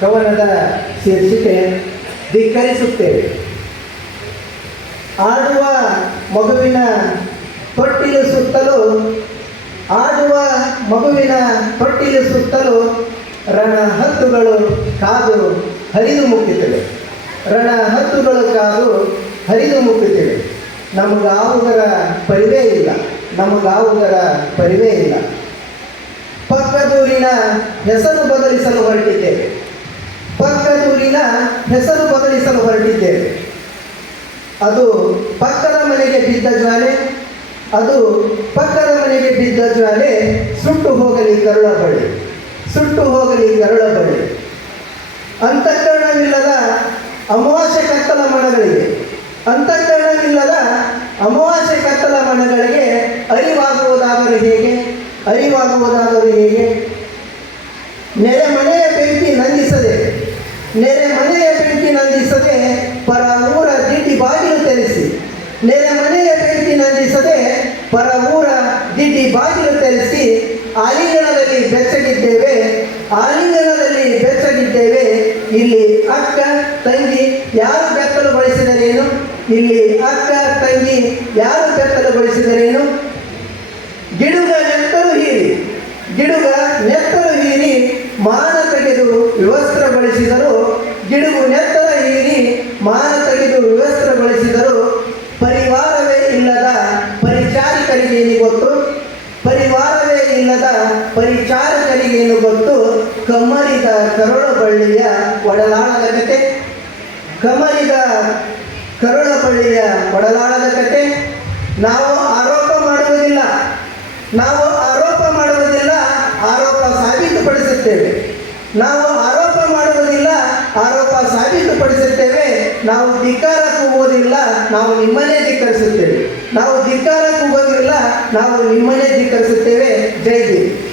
ಕವನದ ಶೀರ್ಷಿಕೆ ಧಿಕ್ಕರಿಸುತ್ತೇವೆ. ಆಡುವ ಮಗುವಿನ ತೊಟ್ಟಿಲು ಸುತ್ತಲೂ ಆಡುವ ಮಗುವಿನ ತೊಟ್ಟಿಲು ಸುತ್ತಲೂ ರಣಹದ್ದುಗಳು ಕಾದು ಹರಿದು ಮುಕ್ಕುತ್ತಿವೆ. ರಣಹದ್ದುಗಳು ಕಾದು ಹರಿದು ಮುಕ್ಕುತ್ತಿವೆ. ನಮಗಾವುದರ ಪರಿವೇ ಇಲ್ಲ, ನಮಗಾವುದರ ಪರಿವೇ ಇಲ್ಲ. ಪಕ್ಕದೂರಿನ ಹೆಸರು ಬದಲಿಸಲು ಹೊರಟಿದ್ದೇವೆ. ಪಕ್ಕದೂರಿನ ಹೆಸರು ಬದಲಿಸಲು ಹೊರಟಿದ್ದೇವೆ. ಅದು ಪಕ್ಕದ ಮನೆಗೆ ಬಿದ್ದ ಜ್ವಾಲೆ, ಅದು ಪಕ್ಕದ ಮನೆಗೆ ಬಿದ್ದ ಜ್ವಾಲೆ, ಸುಟ್ಟು ಹೋಗಲಿ ಕರುಳ ಬಳಿ, ಸುಟ್ಟು ಹೋಗಲಿ ಕರುಳ ಬಳಿ. ಅಂತಃಕರಣವಿಲ್ಲದ ಅಮಾವಾಸ್ಯೆ ಕತ್ತಲ ಮನಗಳಿಗೆ, ಅಂತಃಕರಣವಿಲ್ಲದ ಅಮಾವಾಸ್ಯೆ ಕತ್ತಲ ಮನಗಳಿಗೆ ಅರಿವಾಗುವುದಾದರೂ ಹೇಗೆ, ಅರಿವಾಗುವುದಾದರೂ ಹೇಗೆ? ನೆರೆ ಮನೆಯ ಬೆಂಕಿ ನಂದಿಸದೆ, ನೆರೆ ಮನೆಯ ಬೆಂಕಿ ನಂದಿಸದೆ ಪರ ಊರ ದಿಡ್ಡಿ ಬಾಗಿಲು ತೆರೆಸಿ, ನೆರೆ ಮನೆಯ ಬೆಂಕಿ ನಂದಿಸದೆ ಪರ ಊರ ದಿಡ್ಡಿ ಬಾಗಿಲು ತೆರೆಸಿ ಆಲಿಂಗನದಲ್ಲಿ ಬೆಚ್ಚಗಿದ್ದೇವೆ, ಆಲಿಂಗನದಲ್ಲಿ ಬೆಚ್ಚಗಿದ್ದೇವೆ. ಇಲ್ಲಿ ಅಕ್ಕ ತಂಗಿ ಯಾರು ಬೆತ್ತಲುಗೊಳಿಸಿದರೇನು, ಇಲ್ಲಿ ಅಕ್ಕ ತಂಗಿ ಯಾರು ಬೆತ್ತಲುಗೊಳಿಸಿದರೇನು? ಗಿಡುಗ ನೆತ್ತರು ಹೀರಿ, ಗಿಡುಗ ನೆತ್ತರು ಹೀರಿ ಮಾನ ತೆಗೆದು ವಿವಸ್ತ್ರಗೊಳಿಸಿದರು, ಗಿಡುಗು ನೆತ್ತರ ಹೀರಿ ಮಾನ ತೆಗೆದು ವಿವಸ್ತ್ರಗೊಳಿಸಿದರು. ಪರಿವಾರವೇ ಇಲ್ಲದ ಪರಿಚಾರಿಕರಿಗೆ ಏನು ಗೊತ್ತು, ಪರಿವಾರವೇ ಇಲ್ಲದ ಪರಿಚಾರಕರಿಗೆ ಏನು ಗೊತ್ತು? ಕಮ್ಮರಿದ ಕರುಳ ಬಳ್ಳಿಯ ಒಡಲಾಳದ ಕತೆ, ಕಮ್ಮರಿದ ಕರುಳ ಬಳ್ಳಿಯ ಒಡಲಾಳದ ಕತೆ. ನಾವು ಆರೋಪ ಮಾಡುವುದಿಲ್ಲ, ನಾವು ಆರೋಪ ಮಾಡುವುದಿಲ್ಲ, ಆರೋಪ ಸಾಬೀತುಪಡಿಸುತ್ತೇವೆ. ನಾವು ಆರೋಪ ಮಾಡುವುದಿಲ್ಲ, ಆರೋಪ ಸಾಬೀತುಪಡಿಸುತ್ತೇವೆ. ನಾವು ಧಿಕ್ಕಾರ ಕೂಗುವುದಿಲ್ಲ, ನಾವು ನಿಮ್ಮನ್ನೇ ಧಿಕ್ಕರಿಸುತ್ತೇವೆ. ನಾವು ಧಿಕ್ಕಾರ ಕೂಗುವುದಿಲ್ಲ, ನಾವು ನಿಮ್ಮನ್ನೇ ಧಿಕ್ಕರಿಸುತ್ತೇವೆ. ಜೈ ಹಿಂದ್.